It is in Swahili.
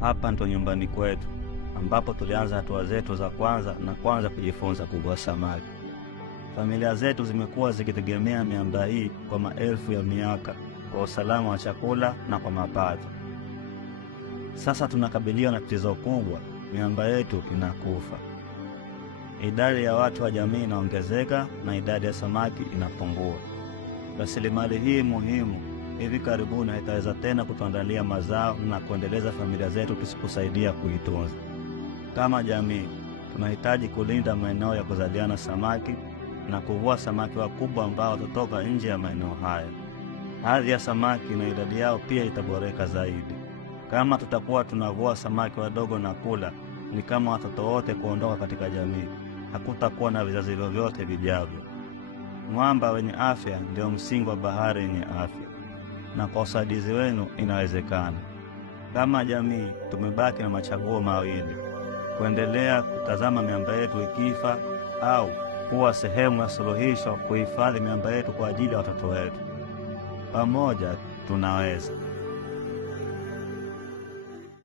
Hapa ndo nyumbani kwetu, ambapo tulianza hatua zetu za kwanza na kwanza kujifunza kuvua samaki. Familia zetu zimekuwa zikitegemea miamba hii kwa maelfu ya miaka kwa usalama wa chakula na kwa mapato. Sasa tunakabiliwa na tatizo kubwa, miamba yetu inakufa. Idadi ya watu wa jamii inaongezeka na idadi ya samaki inapungua. Rasilimali hii muhimu hivi karibuni haitaweza tena kutuandalia mazao na kuendeleza familia zetu tusiposaidia kuitunza. Kama jamii, tunahitaji kulinda maeneo ya kuzaliana samaki na kuvua samaki wakubwa ambao watatoka nje ya maeneo haya. Hadhi ya samaki na idadi yao pia itaboreka zaidi. Kama tutakuwa tunavua samaki wadogo na kula, ni kama watoto wote kuondoka katika jamii. Hakutakuwa na vizazi vyovyote vijavyo. Mwamba wenye afya ndio msingi wa bahari yenye afya, na kwa usaidizi wenu inawezekana. Kama jamii tumebaki na machaguo mawili: kuendelea kutazama miamba yetu ikifa au kuwa sehemu ya suluhisho, kuhifadhi miamba yetu kwa ajili ya watoto wetu. Pamoja tunaweza.